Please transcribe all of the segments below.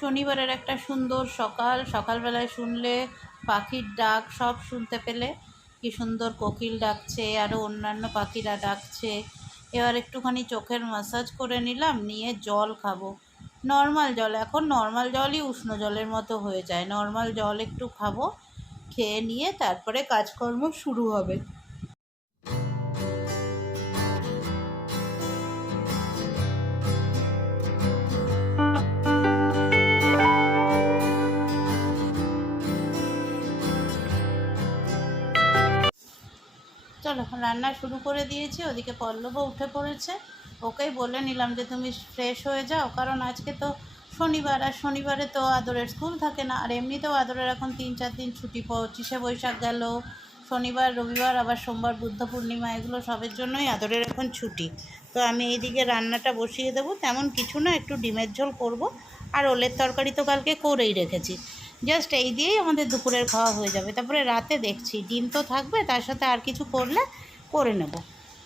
শনিবারের একটা সুন্দর সকাল, সকালবেলায় শুনলে পাখির ডাক সব শুনতে পেলে। কি সুন্দর কোকিল ডাকছে আরও অন্যান্য পাখিরা ডাকছে। এবার একটুখানি চোখের মাসাজ করে নিলাম, নিয়ে জল খাব। নর্মাল জল, এখন নর্মাল জলই উষ্ণ জলের মতো হয়ে যায়। নর্মাল জল একটু খাব, খেয়ে নিয়ে তারপরে কাজকর্ম শুরু হবে। চলো, রান্না শুরু করে দিয়েছি, ওদিকে পল্লবও উঠে পড়েছে। ওকেই বলে নিলাম যে, তুমি ফ্রেশ হয়ে যাও, কারণ আজকে তো শনিবার, আর শনিবারে তো আদরের স্কুল থাকে না, আর এমনিতেও আদরের এখন তিন চার দিন ছুটি, পঁচিশে বৈশাখ গেল, শনিবার, রবিবার, আবার সোমবার, বুদ্ধ পূর্ণিমা, এগুলো সবের জন্যই আদরের এখন ছুটি। তো আমি এইদিকে রান্নাটা বসিয়ে দেবো, তেমন কিছু না, একটু ডিমের ঝোল করব, আর ওলের তরকারি তো কালকে করেই রেখেছি। জাস্ট এই দিয়েই আমাদের দুপুরের খাওয়া হয়ে যাবে। তারপরে রাতে দেখছি, ডিম তো থাকবে, তার সাথে আর কিছু করলে করে নেব।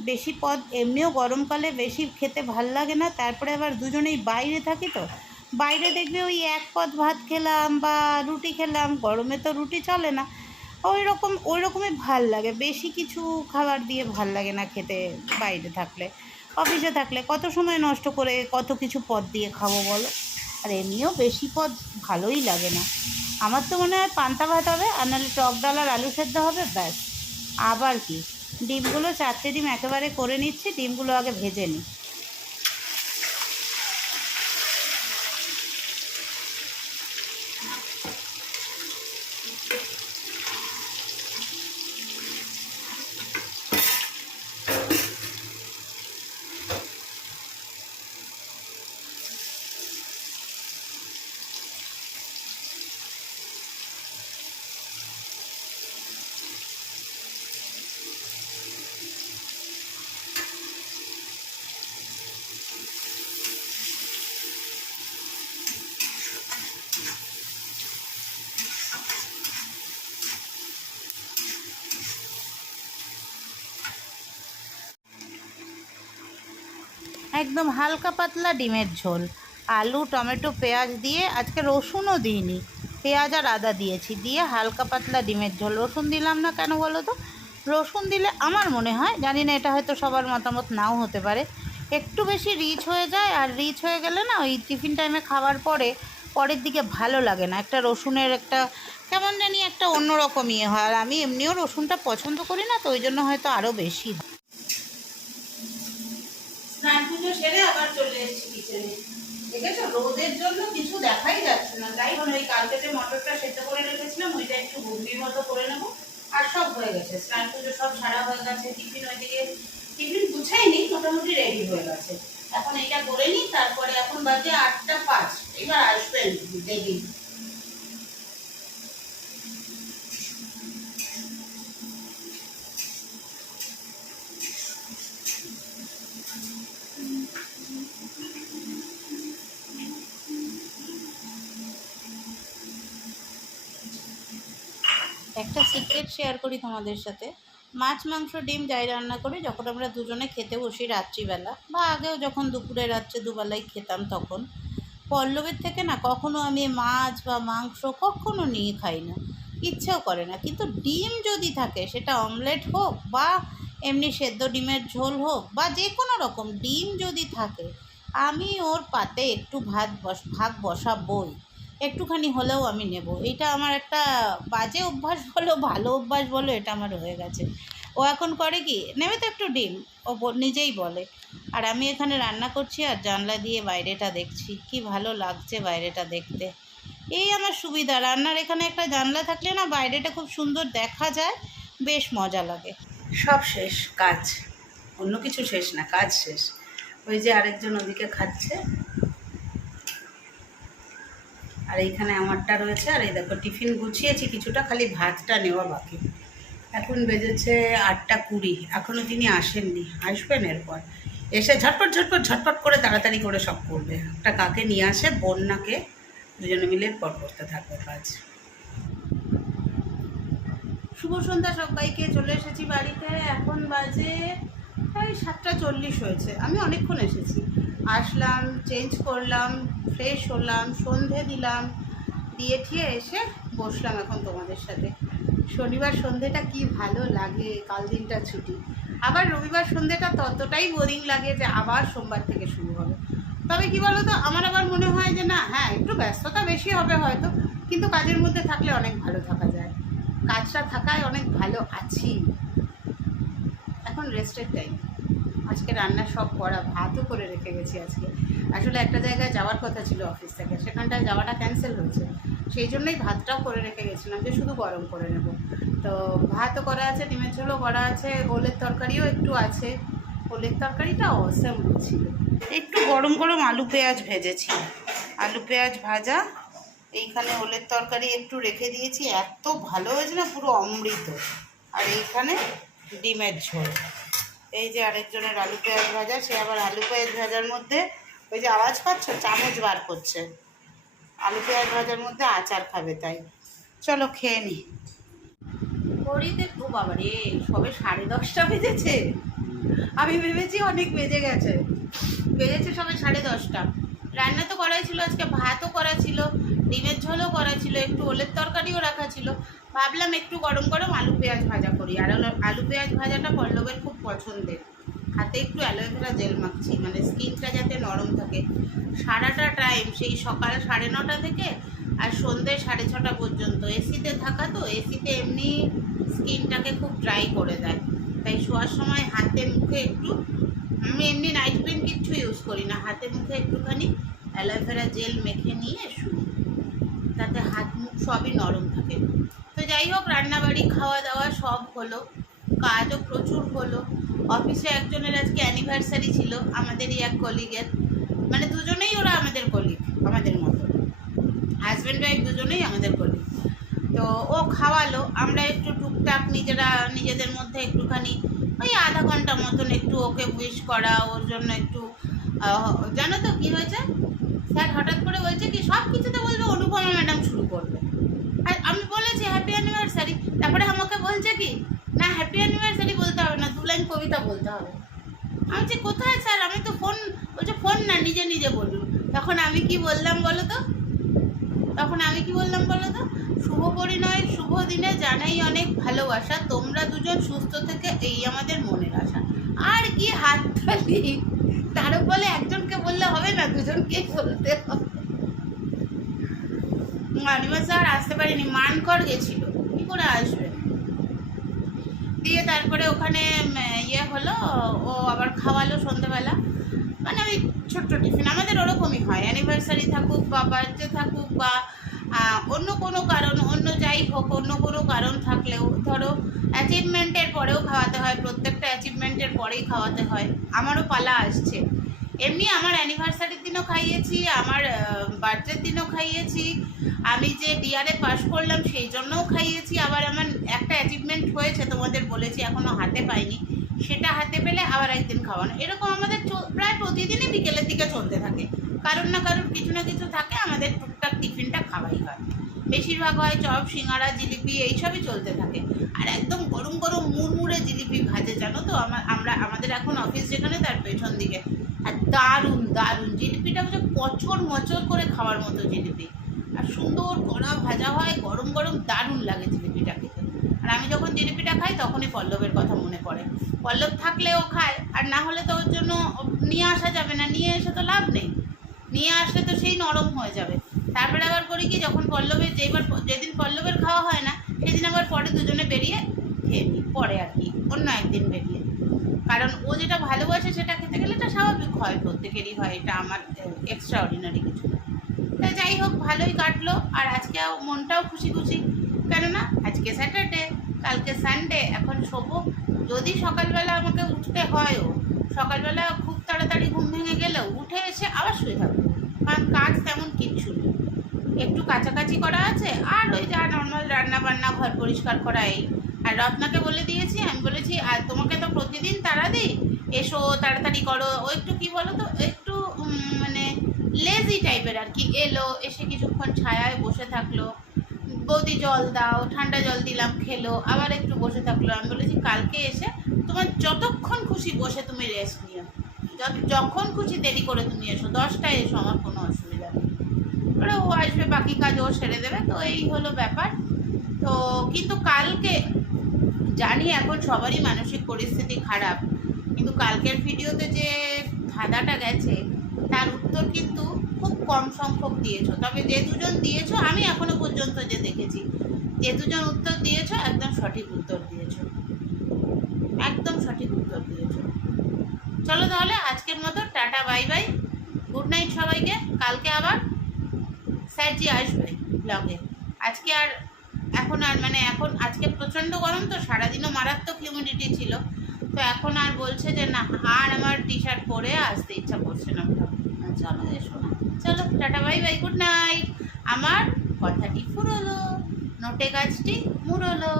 বেশি পদ, এমনিও গরমকালে বেশি খেতে ভালো লাগে না, তারপরে আবার দুজনেই বাইরে থাকি তো। বাইরে দেখবে ওই এক পদ ভাত খেলাম বা রুটি খেলাম, গরমে তো রুটি চলে না। ওই রকম, ওই রকমই ভালো লাগে। বেশি কিছু খাবার দিয়ে ভালো লাগে না খেতে বাইরে থাকলে। অফিসে থাকলে কত সময় নষ্ট করে কত কিছু পদ দিয়ে খাব বলো? আর এমনিও বেশি পদ ভালোই লাগে না। আমার তো মনে হয় পান্তা ভাত হবে আর নাহলে টক ডাল আর আলু সেদ্ধ হবে, ব্যাস। আবার কি? ডিমগুলো চারটে ডিম একেবারে করে নিচ্ছি, ডিমগুলো আগে ভেজে নিই। একদম হালকা পাতলা ডিমের ঝোল। আলু, টমেটো, পেঁয়াজ দিয়ে আজকে রসুনও দিইনি। পেঁয়াজ আর আদা দিয়েছি। দিয়ে হালকা পাতলা ডিমের ঝোল। রসুন দিলাম না কেন বলো তো? রসুন দিলে আমার মনে হয়, জানি না এটা হয়তো সবার মতামত, নাও হতে পারে। একটু বেশি রিচ হয়ে যায় আর রিচ হয়ে গেলে না ওই টিফিন টাইমে খাওয়ার পরে, পরের দিকে ভালো লাগে না। একটা রসুনের একটা, কেমন জানি একটা অন্যরকম ইয়ে হয়। আর আমি এমনিও রসুনটা পছন্দ করি না, তো ওই জন্য হয়তো আরও বেশি স্নান পুজো সেরে আবার চলে এসেছি কিচেনে দেখেছ? রোদের জন্য কিছু দেখাই যাচ্ছে না। তাই হলো এই কালকে যে মটরটা সেদ্ধ করে রেখেছিলাম, ওইটা একটু ঘুগনির মতো করে নেব। আর সব হয়ে গেছে। স্নান পুজো সব সারা হয়ে গেছে। টিফিন ওইদিকে, টিফিন গুছাইনি, মোটামুটি রেডি হয়ে গেছে। এখন এটা করে নিই, তারপরে এখন বাজে আটটা পাঁচ। এবার আসবেন দেখি একটা সিক্রেট শেয়ার করি তোমাদের সাথে। মাছ, মাংস, ডিম যাই রান্না করি, যখন আমরা দুজনে খেতে বসি রাত্রিবেলা, বা আগেও যখন দুপুরে রাত্রে দুবেলায় খেতাম তখন। পল্লবের থেকে না কখনো আমি মাছ বা মাংস কখনো নিয়ে খাই না। ইচ্ছেও করে না। কিন্তু ডিম যদি থাকে, সেটা অমলেট হোক বা এমনি সেদ্ধ ডিমের ঝোল হোক, বা যে কোনো রকম ডিম যদি থাকে, আমি ওর পাতে একটু ভাত বস ভাগ বসাবই। একটুখানি হলেও আমি নেব। এটা আমার একটা বাজে অভ্যাস বলো, ভালো অভ্যাস বলো, এটা আমার হয়ে গেছে। ও এখন করে কি, নেবে তো একটু ডিম, ও নিজেই বলে। আর আমি এখানে রান্না করছি আর জানলা দিয়ে বাইরেটা দেখছি, কি ভালো লাগছে বাইরেটা দেখতে। এই আমার সুবিধা, রান্নার এখানে একটা জানলা থাকলে না বাইরেটা খুব সুন্দর দেখা যায়, বেশ মজা লাগে। সব শেষ, কাজ। অন্য কিছু শেষ না, কাজ শেষ। ওই যে আরেকজন ওদিকে খাচ্ছে আর এইখানে আমারটা রয়েছে, আর এই দেখো, টিফিন গুছিয়েছি, কিছুটা খালি ভাতটা নেওয়া বাকি। এখন বেজেছে আটটা কুড়ি এখনও তিনি আসেননি, আসবেন এরপর। এসে ঝটপট ঝটপট ঝটপট করে তাড়াতাড়ি করে সব করবে। একটা কাকে নিয়ে আসে, বন্যাকে, দুজনে মিলে পর করতে থাকবে কাজ। শুভ সন্ধ্যা সবাইকে, চলে এসেছি বাড়িতে। এখন বাজে, প্রায় সাতটা চল্লিশ হয়েছে। আমি অনেকক্ষণ এসেছি। আসলাম চেঞ্জ করলাম ফ্রেশ হলাম, সন্ধে দিলাম, দিয়ে ঠিয়ে এসে বসলাম এখন তোমাদের সাথে। শনিবার সন্ধেটা কি ভালো লাগে, কাল দিনটা ছুটি। আবার রবিবার সন্ধেটা ততটাই বোরিং লাগে যে আবার সোমবার থেকে শুরু হবে। তবে কি বলো তো আমার আবার মনে হয় যে না হ্যাঁ একটু ব্যস্ততা বেশি হবে হয়তো, কিন্তু কাজের মধ্যে থাকলে অনেক ভালো থাকা যায়। কাজটা থাকায় অনেক ভালো আছি। এখন রেস্টের টাইম আজকে রান্না সব করা, ভাতও করে রেখে গেছি আজকে। আসলে একটা জায়গায় যাওয়ার কথা ছিল অফিস থেকে, সেখানটায় যাওয়াটা ক্যান্সেল হয়েছে। সেই জন্যই ভাতটাও করে রেখে গেছিলাম যে শুধু গরম করে নেব। তো ভাতও করা আছে, ডিমের ঝোলও করা আছে, ওলের তরকারিও একটু আছে। ওলের তরকারিটা অসম ছিল। একটু গরম গরম আলু পেঁয়াজ ভেজেছি। আলু পেঁয়াজ ভাজা, এইখানে ওলের তরকারি একটু রেখে দিয়েছি। এত ভালো হয়েছে না, পুরো অমৃত। আর এইখানে ডিমের ঝোল। এই যে আরেকজনের আলু পেঁয়াজ ভাজা, সে আবার আলু পেঁয়াজ ভাজার মধ্যে ওই যে আওয়াজ পাচ্ছ? চামচ বার করছে। আলু পেঁয়াজ ভাজার মধ্যে আচার খাবে তাই। চলো খেয়ে নি। করিতে ও বাবা রে, সবে সাড়ে দশটা বেজেছে। আমি ভেবেছি অনেক বেজে গেছে। বেজেছে সবে সাড়ে দশটা। রান্না তো করাই ছিল, আজকে ভাতও করা ছিল, ডিমের ঝোলও করা ছিল, একটু ওলের তরকারিও রাখা ছিল। ভাবলাম একটু গরম গরম আলু পেঁয়াজ ভাজা করি। আর আলু- পেঁয়াজ ভাজাটা পল্লবের খুব পছন্দের। হাতে একটু অ্যালোভেরা জেল মাখছি মানে স্কিনটা যাতে নরম থাকে। সারাটা টাইম সেই সকাল সাড়ে নটা থেকে আর সন্ধ্যে সাড়ে ছটা পর্যন্ত। এসিতে থাকা তো, এসিতে এমনি স্কিনটাকে খুব ড্রাই করে দেয়। তাই শোয়ার সময় হাতে মুখে একটু, আমি এমনি নাইট ক্রিম কিচ্ছু ইউজ করি না। হাতে মুখে একটুখানি অ্যালোভেরা জেল মেখে নিয়ে শুই। তাতে হাত মুখ সবই নরম থাকে। তো যাই হোক, রান্নাবাড়ি খাওয়া দাওয়া সব হলো। কাজও প্রচুর হলো। অফিসে একজনের আজকে অ্যানিভার্সারি ছিল, আমাদেরই এক কলিগের মানে দুজনেই ওরা আমাদের কলিগ আমাদের মতো। হাজব্যান্ড ওয়াইফ দুজনেই আমাদের কলিগ তো ও খাওয়ালো, আমরা একটু টুকটাক নিজেরা, নিজেদের মধ্যে একটুখানি ওই আধা ঘণ্টা মতন একটু ওকে উইশ করা, ওর জন্য একটু জানো তো কী হয়েছে? স্যার হঠাৎ করে বলছে কি সব কিছুতে বলবে, অনুপমা ম্যাডাম শুরু করবে আর আমি বলেছি হ্যাপি অ্যানিভার্সারি তারপরে আমাকে বলছে কি, না হ্যাপি অ্যানিভার্সারি বলতে হবে না দু লাইন কবিতা বলতে হবে। আমি বলছি, কোথায় স্যার আমি তো ফোন বলছে ফোন না, নিজে নিজে বলুন তখন আমি কি বললাম বলো তো? তখন আমি কি বললাম বলো তো? শুভ পরিণয়ের শুভ দিনে, জানাই অনেক ভালোবাসা। তোমরা দুজন সুস্থ থেকে এই আমাদের মনের আশা। আর কি হাত তালি। তার বলে একজনকে বললে হবে না দুজনকে বলতে হবে। মানিমা স্যার আসতে পারিনি মানকর গেছিল। করে আসবে। দিয়ে তারপরে ওখানে ইয়ে হলো, ও আবার খাওয়ালো সন্ধ্যেবেলা মানে ওই ছোট্ট টিফিন। আমাদের ওরকমই হয়। অ্যানিভার্সারি থাকুক বা বার্থডে থাকুক বা অন্য কোনো কারণ, অন্য যাই হোক, অন্য কোনো কারণ থাকলেও, ধরো অ্যাচিভমেন্টের পরেও খাওয়াতে হয়। প্রত্যেকটা অ্যাচিভমেন্টের পরেই খাওয়াতে হয়। আমারও পালা আসছে। এমনি আমার অ্যানিভার্সারির দিনও খাইয়েছি, আমার বার্থডের দিনও খাইয়েছি। আমি যে ডিআরএ পাস করলাম সেই জন্যও খাইয়েছি। আবার আমার একটা অ্যাচিভমেন্ট হয়েছে, তোমাদের বলেছি এখনও হাতে পাইনি। সেটা হাতে পেলে আবার একদিন খাওয়ানো। এরকম আমাদের প্রায় প্রতিদিনই বিকেলের দিকে চলতে থাকে। কারোর না কারোর কিছু না কিছু থাকে, আমাদের টুকটাক টিফিনটা খাওয়াই হয়। বেশিরভাগ হয় চপ সিঙ্গারা জিলিপি, এইসবই চলতে থাকে। আর একদম গরম গরম মুড়মুড়ে জিলিপি ভাজে, জানো তো? আমার আমরা, আমাদের এখন অফিস যেখানে, তার পেছন দিকে। আর দারুণ দারুণ। জিলিপিটা হচ্ছে পচর মচর করে খাওয়ার মতো জিলিপি আর সুন্দর কড়া ভাজা হয়, গরম গরম দারুণ লাগে জিলিপিটা খেতে। আর আমি যখন জিলিপিটা খাই, তখনই পল্লবের কথা মনে পড়ে। পল্লব থাকলে ও খায়, আর না হলে তো ওর জন্য নিয়ে আসা যাবে না, নিয়ে এসে তো লাভ নেই। নিয়ে আসলে তো সেই নরম হয়ে যাবে। তারপরে আবার করি কি, যখন পল্লবের যেবার যেদিন পল্লবের খাওয়া হয় না, সেদিন আবার পরে দুজনে বেরিয়ে খেয়ে নিই, পরে আর কি, অন্য একদিন বেরিয়ে। কারণ ও যেটা ভালোবাসে সেটা খেতে গেলে এটা স্বাভাবিক হয় প্রত্যেকেরই হয়, এটা আমার এক্সট্রা অর্ডিনারি কিছু তা যাই হোক, ভালোই কাটলো, আর আজকে মনটাও খুশি খুশি কেননা, আজকে স্যাটারডে কালকে সানডে এখন শোবো। যদি সকালবেলা আমাকে উঠতে হয়ও, সকালবেলা খুব তাড়াতাড়ি ঘুম ভেঙে গেলেও উঠে এসে আবার শুয়ে থাকব। কারণ কাজ তেমন কিচ্ছু নেই। একটু কাছাকাছি করা আছে, আর ওই যা নর্মাল রান্না বান্না ঘর পরিষ্কার করা এই। আর রত্নাকে বলে দিয়েছি, আমি বলেছি, আর তোমাকে তো প্রতিদিন তাড়া দিই এসো, তাড়াতাড়ি করো। ও একটু কি বলো তো একটু মানে লেজি টাইপের আর কি। এলো, এসে কিছুক্ষণ ছায়ায় বসে থাকল। বৌদি জল দাও, ঠান্ডা জল দিলাম, খেলো। আবার একটু বসে থাকল। আমি বলেছি, কালকে এসে তোমার যতক্ষণ খুশি বসে তুমি রেস্ট নিও। যখন খুশি দেরি করে তুমি এসো। দশটায় এসো, আমার কোনো অসুবিধা নেই। ও আসবে, বাকি কাজ ও সেরে দেবে। তো এই হলো ব্যাপার। তো, কিন্তু কালকে জানি এখন সবারই মানসিক পরিস্থিতি খারাপ। কিন্তু কালকের ভিডিওতে যে ধাঁধাটা গেছে, তার উত্তর কিন্তু খুব কম সংখ্যক দিয়েছ। তবে যে দুজন দিয়েছ, আমি এখনও পর্যন্ত যে দেখেছি, যে দুজন উত্তর দিয়েছ, একদম সঠিক উত্তর দিয়েছ। একদম সঠিক উত্তর দিয়েছ। চলো তাহলে আজকের মতো, tata, bye bye. Good night সবাইকে। কালকে আবার স্যারজি আসবে ব্লগে আজকে আর এখন আর মানে এখন, আজকে প্রচণ্ড গরম তো, সারাদিনও মারাত্মক হিউমিডিটি ছিল। তো এখন আর বলছে যে, না, আর আমার টি শার্ট পরে আসতে ইচ্ছা করছে না। চলো এসো না। চলো, tata, bye bye, good night. আমার কথাটি ফুরলো, নোটে গাছটি মুড়লো।